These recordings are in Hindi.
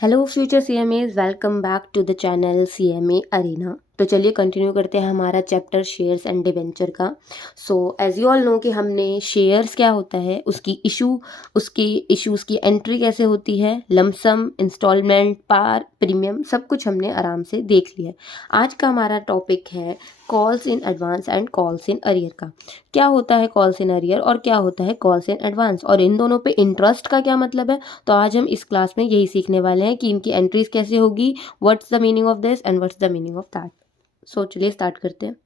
Hello future CMAs, welcome back to the channel CMA Arena. तो चलिए कंटिन्यू करते हैं हमारा चैप्टर शेयर्स एंड डिवेंचर का। So as you all know कि हमने शेयर्स क्या होता है, उसकी इशूज़ की एंट्री कैसे होती है, लमसम, इंस्टॉलमेंट, पार, प्रीमियम, सब कुछ हमने आराम से देख लिया है। आज का हमारा टॉपिक है calls in advance and calls in arrear का। क्या होता है कॉल्स इन अरियर और क्या होता है कॉल्स इन एडवांस, और इन दोनों पे इंटरेस्ट का क्या मतलब है। तो आज हम इस क्लास में यही सीखने वाले हैं कि इनकी एंट्रीज कैसे होगी, what's the meaning of this and what's the meaning of that. So चलिए स्टार्ट करते हैं।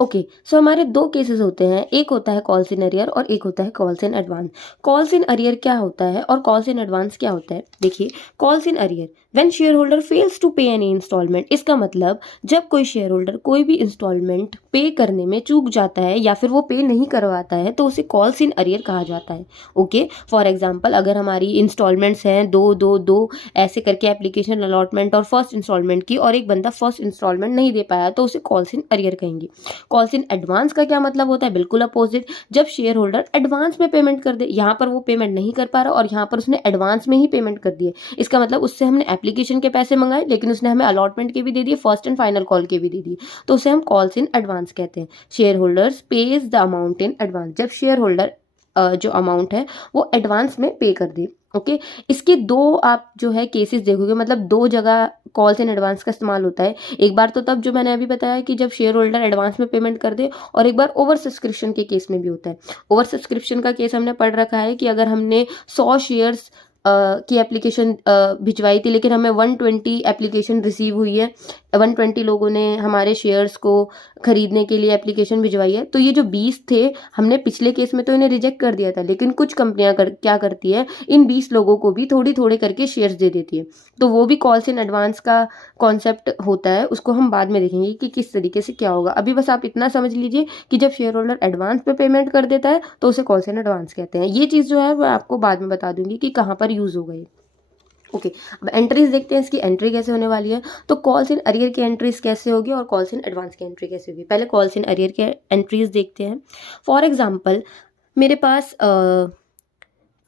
ओके, सो हमारे दो केसेस होते हैं, एक होता है कॉल्स इन अरियर और एक होता है calls in advance. Calls in arrear क्या होता है और कॉल्स इन एडवांस क्या होता है, देखिए। Calls in arrear when share holder fails to pay any instalment, इसका मतलब जब कोई शेयर होल्डर कोई भी इंस्टॉलमेंट पे करने में चूक जाता है या फिर वो पे नहीं करवाता है तो उसे कॉल्स इन अरियर कहा जाता है। ओके, फॉर एग्जाम्पल अगर हमारी इंस्टॉलमेंट्स हैं दो दो दो ऐसे करके एप्लीकेशन अलॉटमेंट और फर्स्ट इंस्टॉलमेंट की, और एक बंदा फर्स्ट इंस्टॉलमेंट नहीं दे पाया तो उसे कॉल्स इन अरियर कहेंगे। कॉल्स इन एडवांस का क्या मतलब होता है, बिल्कुल अपोजिट। जब शेयर होल्डर एडवांस में पेमेंट कर दे, यहाँ पर वो पेमेंट नहीं कर पा रहा और यहाँ पर उसने एडवांस में ही पेमेंट कर दिया, इसका मतलब उससे हमने एप्लीकेशन के पैसे मंगाए लेकिन उसने हमें अलॉटमेंट के भी दे दिए, फर्स्ट एंड फाइनल कॉल के भी दे दिए, तो उसे हम कॉल्स इन एडवांस कहते हैं। Share holders page the amount in advance, जब शेयर होल्डर जो अमाउंट है वो एडवांस में पे कर दे। ओके, इसके दो आप जो है केसेस देखोगे, मतलब दो जगह कॉल्स इन एडवांस का इस्तेमाल होता है। एक बार तो तब जो मैंने अभी बताया कि जब शेयर होल्डर एडवांस में पेमेंट कर दे, और एक बार ओवर सब्सक्रिप्शन के केस में भी होता है। ओवर सब्सक्रिप्शन का केस हमने पढ़ रखा है कि अगर हमने 100 शेयर्स की एप्लीकेशन भिजवाई थी लेकिन हमें 120 एप्लीकेशन रिसीव हुई है, 120 लोगों ने हमारे शेयर्स को खरीदने के लिए एप्लीकेशन भिजवाई है, तो ये जो 20 थे हमने पिछले केस में तो इन्हें रिजेक्ट कर दिया था, लेकिन कुछ कंपनियां क्या करती है, इन 20 लोगों को भी थोड़ी थोड़े करके शेयर्स दे देती है। तो वो भी कॉल्स इन एडवांस का कॉन्सेप्ट होता है, उसको हम बाद में देखेंगे कि किस तरीके से क्या होगा। अभी बस आप इतना समझ लीजिए कि जब शेयर होल्डर एडवांस पे पेमेंट कर देता है तो उसे कॉल्स इन एडवांस कहते हैं। ये चीज़ जो है वो आपको बाद में बता दूंगी कि कहाँ पर यूज़ होगा ये। ओके, अब एंट्रीज देखते हैं, इसकी एंट्री कैसे होने वाली है। तो कॉल्स इन अरियर की एंट्रीज कैसे होगी और कॉल्स इन एडवांस की एंट्री कैसे होगी। पहले कॉल्स इन अरियर की एंट्रीज देखते हैं। फॉर एग्जाम्पल मेरे पास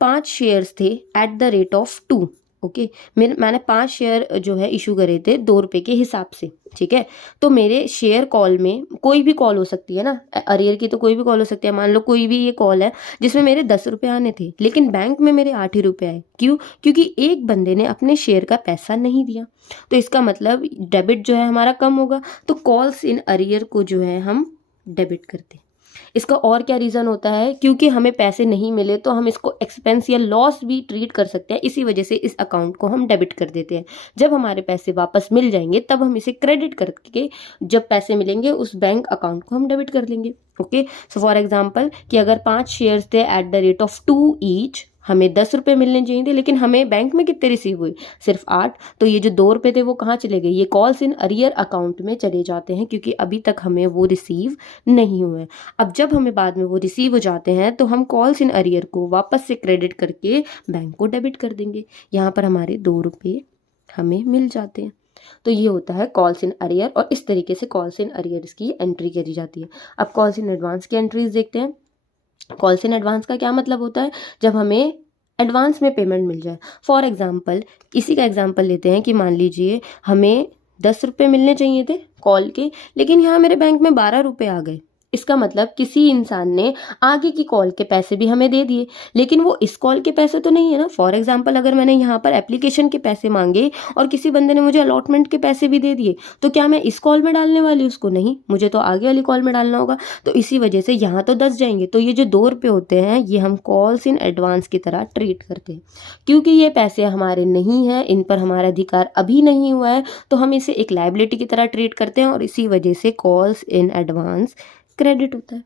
5 शेयर्स थे at the rate of 2। Okay, मैंने 5 शेयर जो है इशू करे थे 2 रुपये के हिसाब से, ठीक है। तो मेरे शेयर कॉल में कोई भी कॉल हो सकती है ना, अरियर की तो कोई भी कॉल हो सकती है। मान लो कोई भी ये कॉल है जिसमें मेरे 10 रुपये आने थे लेकिन बैंक में मेरे 8 ही रुपये आए। क्यों? क्योंकि एक बंदे ने अपने शेयर का पैसा नहीं दिया, तो इसका मतलब डेबिट जो है हमारा कम होगा। तो कॉल्स इन अरियर को जो है हम डेबिट करते हैं। इसका और क्या रीज़न होता है, क्योंकि हमें पैसे नहीं मिले तो हम इसको एक्सपेंस या लॉस भी ट्रीट कर सकते हैं, इसी वजह से इस अकाउंट को हम डेबिट कर देते हैं। जब हमारे पैसे वापस मिल जाएंगे तब हम इसे क्रेडिट करके जब पैसे मिलेंगे उस बैंक अकाउंट को हम डेबिट कर लेंगे। ओके, सो फॉर एग्जाम्पल कि अगर 5 शेयर्स थे at the rate of 2 each, हमें 10 रुपये मिलने चाहिए थे लेकिन हमें बैंक में कितने रिसीव हुए, सिर्फ 8। तो ये जो 2 रुपये थे वो कहाँ चले गए, ये कॉल्स इन अरियर अकाउंट में चले जाते हैं क्योंकि अभी तक हमें वो रिसीव नहीं हुए। अब जब हमें बाद में वो रिसीव हो जाते हैं तो हम कॉल्स इन अरियर को वापस से क्रेडिट करके बैंक को डेबिट कर देंगे। यहाँ पर हमारे 2 रुपये हमें मिल जाते हैं। तो ये होता है कॉल्स इन अरियर, और इस तरीके से कॉल्स इन अरियर की एंट्री करी जाती है। अब कॉल्स इन एडवांस की एंट्रीज देखते हैं। कॉल्स इन एडवांस का क्या मतलब होता है, जब हमें एडवांस में पेमेंट मिल जाए। फॉर एग्जाम्पल इसी का एग्जाम्पल लेते हैं कि मान लीजिए हमें 10 रुपये मिलने चाहिए थे कॉल के, लेकिन यहाँ मेरे बैंक में 12 रुपये आ गए। इसका मतलब किसी इंसान ने आगे की कॉल के पैसे भी हमें दे दिए लेकिन वो इस कॉल के पैसे तो नहीं है ना। फॉर एग्जाम्पल अगर मैंने यहाँ पर एप्लीकेशन के पैसे मांगे और किसी बंदे ने मुझे अलॉटमेंट के पैसे भी दे दिए, तो क्या मैं इस कॉल में डालने वाली उसको, नहीं, मुझे तो आगे वाली कॉल में डालना होगा। तो इसी वजह से यहाँ तो 10 जाएंगे। तो ये जो 2 रुपये होते हैं ये हम कॉल्स इन एडवांस की तरह ट्रीट करते हैं, क्योंकि ये पैसे हमारे नहीं हैं, इन पर हमारा अधिकार अभी नहीं हुआ है, तो हम इसे एक लायबिलिटी की तरह ट्रीट करते हैं और इसी वजह से कॉल्स इन एडवांस क्रेडिट होता है।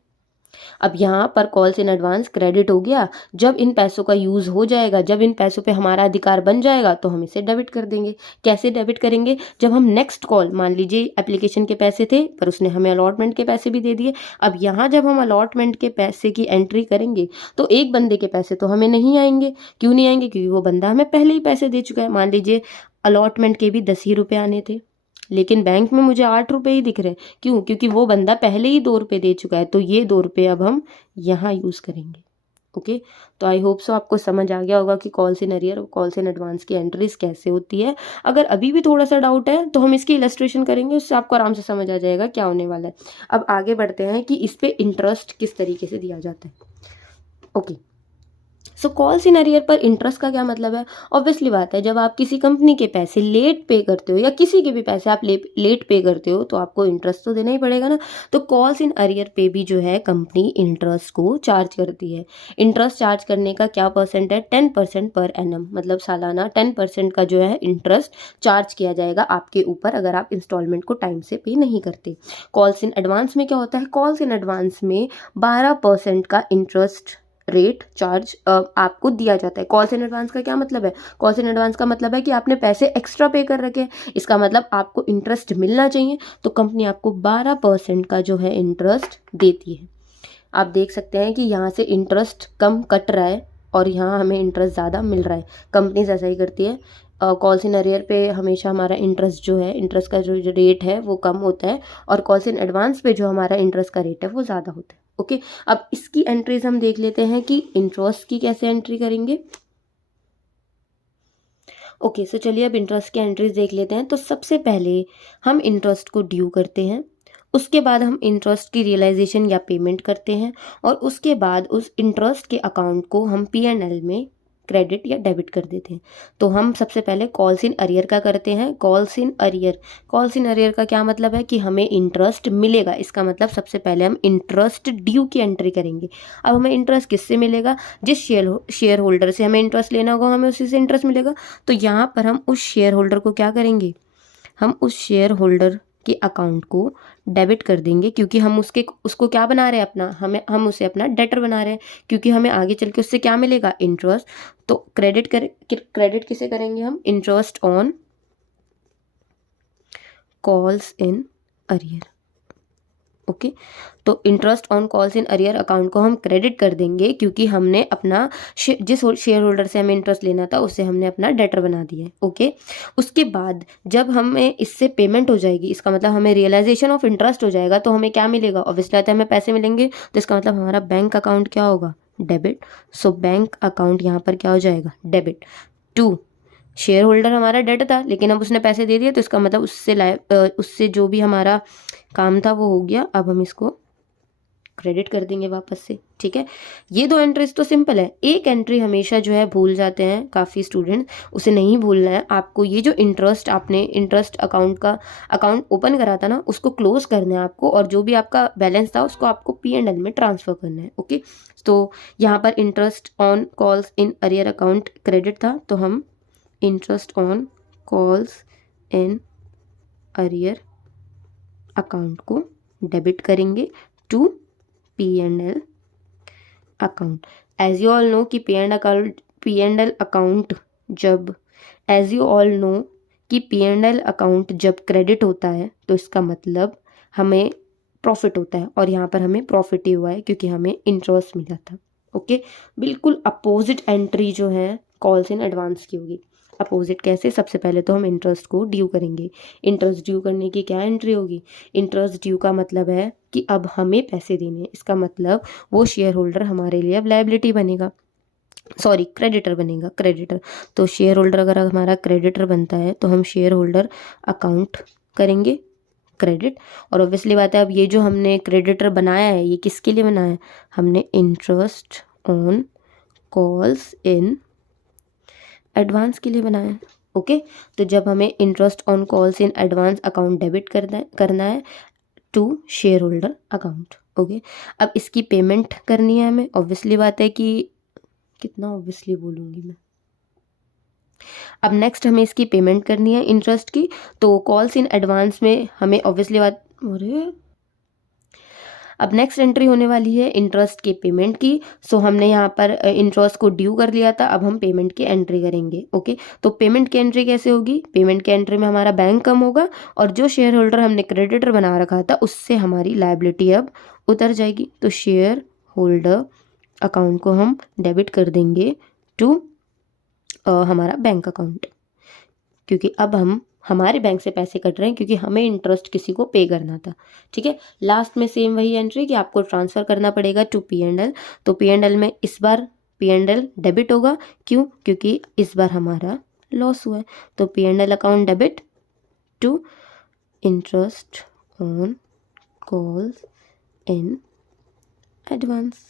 अब यहाँ पर कॉल्स इन एडवांस क्रेडिट हो गया, जब इन पैसों का यूज़ हो जाएगा, जब इन पैसों पे हमारा अधिकार बन जाएगा तो हम इसे डेबिट कर देंगे। कैसे डेबिट करेंगे, जब हम नेक्स्ट कॉल, मान लीजिए एप्लीकेशन के पैसे थे पर उसने हमें अलॉटमेंट के पैसे भी दे दिए, अब यहाँ जब हम अलॉटमेंट के पैसे की एंट्री करेंगे तो एक बंदे के पैसे तो हमें नहीं आएंगे। क्यों नहीं आएंगे, क्योंकि वो बंदा हमें पहले ही पैसे दे चुका है। मान लीजिए अलॉटमेंट के भी 10 ही रुपये आने थे लेकिन बैंक में मुझे 8 रुपये ही दिख रहे हैं। क्यों? क्योंकि वो बंदा पहले ही 2 रुपये दे चुका है। तो ये 2 रुपये अब हम यहाँ यूज़ करेंगे। ओके, तो आई होप सो आपको समझ आ गया होगा कि कॉल्स इन अरियर और कॉल्स इन एडवांस की एंट्रीज कैसे होती है। अगर अभी भी थोड़ा सा डाउट है तो हम इसकी इलस्ट्रेशन करेंगे, उससे आपको आराम से समझ आ जाएगा क्या होने वाला है। अब आगे बढ़ते हैं कि इस पे इंटरेस्ट किस तरीके से दिया जाता है। Okay, so calls in arrear पर इंटरेस्ट का क्या मतलब है? ऑब्वियसली बात है, जब आप किसी कंपनी के पैसे लेट पे करते हो या किसी के भी पैसे आप लेट पे करते हो तो आपको इंटरेस्ट तो देना ही पड़ेगा ना। तो कॉल्स इन अरियर पे भी जो है कंपनी इंटरेस्ट को चार्ज करती है। इंटरेस्ट चार्ज करने का क्या परसेंट है? 10% पर एनम, मतलब सालाना 10% का जो है इंटरेस्ट चार्ज किया जाएगा आपके ऊपर अगर आप इंस्टॉलमेंट को टाइम से पे नहीं करते। कॉल्स इन एडवांस में क्या होता है? कॉल्स इन एडवांस में 12% का इंटरेस्ट रेट चार्ज आपको दिया जाता है। कॉल्स इन एडवांस का क्या मतलब है? कॉल्स इन एडवांस का मतलब है कि आपने पैसे एक्स्ट्रा पे कर रखे हैं, इसका मतलब आपको इंटरेस्ट मिलना चाहिए, तो कंपनी आपको 12% का जो है इंटरेस्ट देती है। आप देख सकते हैं कि यहाँ से इंटरेस्ट कम कट रहा है और यहाँ हमें इंटरेस्ट ज़्यादा मिल रहा है। कंपनीज ऐसा ही करती है। कॉल्स इन अरियर पे हमेशा हमारा इंटरेस्ट जो है, इंटरेस्ट का जो रेट है वो कम होता है, और कॉल्स इन एडवांस पे जो हमारा इंटरेस्ट का रेट है वो ज़्यादा होता है। ओके, अब इसकी एंट्रीज हम देख लेते हैं कि इंटरेस्ट की कैसे एंट्री करेंगे। ओके, सो चलिए अब इंटरेस्ट की एंट्रीज देख लेते हैं। तो सबसे पहले हम इंटरेस्ट को ड्यू करते हैं, उसके बाद हम इंटरेस्ट की रियलाइजेशन या पेमेंट करते हैं, और उसके बाद उस इंटरेस्ट के अकाउंट को हम P&L में क्रेडिट या डेबिट कर देते हैं। तो हम सबसे पहले कॉल्स इन अरियर का करते हैं। कॉल्स इन अरियर का क्या मतलब है? कि हमें इंटरेस्ट मिलेगा, इसका मतलब सबसे पहले हम इंटरेस्ट ड्यू की एंट्री करेंगे। अब हमें इंटरेस्ट किससे मिलेगा? जिस शेयर होल्डर से हमें इंटरेस्ट लेना होगा हमें उसी से इंटरेस्ट मिलेगा। तो यहाँ पर हम उस शेयर होल्डर को क्या करेंगे? हम उस शेयर होल्डर के अकाउंट को डेबिट कर देंगे, क्योंकि हम उसको क्या बना रहे हैं अपना, हम उसे अपना डेटर बना रहे हैं, क्योंकि हमें आगे चल के उससे क्या मिलेगा? इंटरेस्ट। तो क्रेडिट किसे करेंगे हम? Interest on calls in arrear. Okay, तो interest on calls in arrear account को हम क्रेडिट कर देंगे, क्योंकि हमने अपना जिस शेयर होल्डर से हमें इंटरेस्ट लेना था उससे हमने अपना डेटर बना दिया है। ओके, उसके बाद जब हमें इससे पेमेंट हो जाएगी, इसका मतलब हमें रियलाइजेशन ऑफ इंटरेस्ट हो जाएगा, तो हमें क्या मिलेगा? ऑब्वियसली हमें पैसे मिलेंगे, तो इसका मतलब हमारा बैंक अकाउंट क्या होगा? डेबिट। सो बैंक अकाउंट यहाँ पर क्या हो जाएगा? Debit to share holder. हमारा डेट था लेकिन अब उसने पैसे दे दिए, तो इसका मतलब उससे जो भी हमारा काम था वो हो गया। अब हम इसको क्रेडिट कर देंगे वापस से। ठीक है, ये दो एंट्रीज तो सिंपल है। एक एंट्री हमेशा जो है भूल जाते हैं काफ़ी स्टूडेंट, उसे नहीं भूलना है आपको। ये जो आपने इंटरेस्ट अकाउंट ओपन करा था ना, उसको क्लोज करना है आपको, और जो भी आपका बैलेंस था उसको आपको P&L में ट्रांसफर करना है। ओके, तो यहाँ पर interest on calls in arrear account credit था, तो हम interest on calls in arrear account को डेबिट करेंगे to P&L account. As you all know कि P&L अकाउंट जब क्रेडिट होता है तो इसका मतलब हमें प्रॉफिट होता है, और यहाँ पर हमें प्रॉफिट ही हुआ है क्योंकि हमें इंटरेस्ट मिला था। ओके, बिल्कुल अपोजिट एंट्री जो है कॉल्स इन एडवांस की होगी। अपोजिट कैसे? सबसे पहले तो हम इंटरेस्ट को ड्यू करेंगे। इंटरेस्ट ड्यू करने की क्या एंट्री होगी? इंटरेस्ट ड्यू का मतलब है कि अब हमें पैसे देने हैं, इसका मतलब वो शेयर होल्डर हमारे लिए अब लायबिलिटी बनेगा, सॉरी क्रेडिटर बनेगा, क्रेडिटर। तो शेयर होल्डर अगर हमारा क्रेडिटर बनता है तो हम शेयर होल्डर अकाउंट करेंगे क्रेडिट। और ऑब्वियसली बात है, अब ये जो हमने क्रेडिटर बनाया है ये किसके लिए बनाया है? हमने interest on calls in advance के लिए बनाया है। ओके, तो जब हमें interest on calls in advance account debit करना है to share holder account. Okay, अब इसकी पेमेंट करनी है हमें। ऑब्वियसली बात है कि कितना ऑब्वियसली बोलूँगी मैं। अब नेक्स्ट हमें इसकी पेमेंट करनी है इंटरेस्ट की, तो कॉल्स इन एडवांस में हमें ऑब्वियसली बात, अरे अब नेक्स्ट एंट्री होने वाली है इंटरेस्ट के पेमेंट की। सो हमने यहाँ पर इंटरेस्ट को ड्यू कर लिया था, अब हम पेमेंट की एंट्री करेंगे। ओके, तो पेमेंट की एंट्री कैसे होगी? पेमेंट की एंट्री में हमारा बैंक कम होगा, और जो शेयर होल्डर हमने क्रेडिटर बना रखा था उससे हमारी लायबिलिटी अब उतर जाएगी। तो शेयर होल्डर अकाउंट को हम डेबिट कर देंगे टू हमारा बैंक अकाउंट, क्योंकि अब हमारे बैंक से पैसे कट रहे हैं क्योंकि हमें इंटरेस्ट किसी को पे करना था। ठीक है, लास्ट में सेम वही एंट्री कि आपको ट्रांसफ़र करना पड़ेगा टू P&L। तो P&L में इस बार P&L डेबिट होगा, क्यों? क्योंकि इस बार हमारा लॉस हुआ है। तो P&L account debit to interest on calls in advance.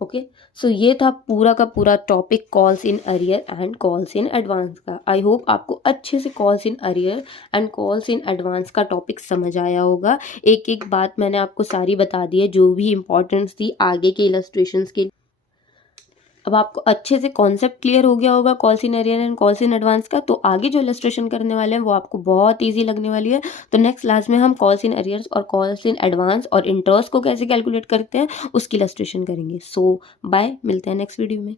Okay, so ये था पूरा का पूरा topic calls in arrear and calls in advance का। आई होप आपको अच्छे से calls in arrear and calls in advance का टॉपिक समझ आया होगा। एक एक बात मैंने आपको सारी बता दी है जो भी इंपॉर्टेंस थी आगे के इलस्ट्रेशंस के। अब आपको अच्छे से कॉन्सेप्ट क्लियर हो गया होगा calls in arrear and calls in advance का। तो आगे जो इलस्ट्रेशन करने वाले हैं वो आपको बहुत ईजी लगने वाली है। तो नेक्स्ट क्लास में हम कॉल्स इन अरियर्स और कॉल्स इन एडवांस और इंटरेस्ट को कैसे कैलकुलेट करते हैं उसकी इलस्ट्रेशन करेंगे। सो बाय, मिलते हैं नेक्स्ट वीडियो में।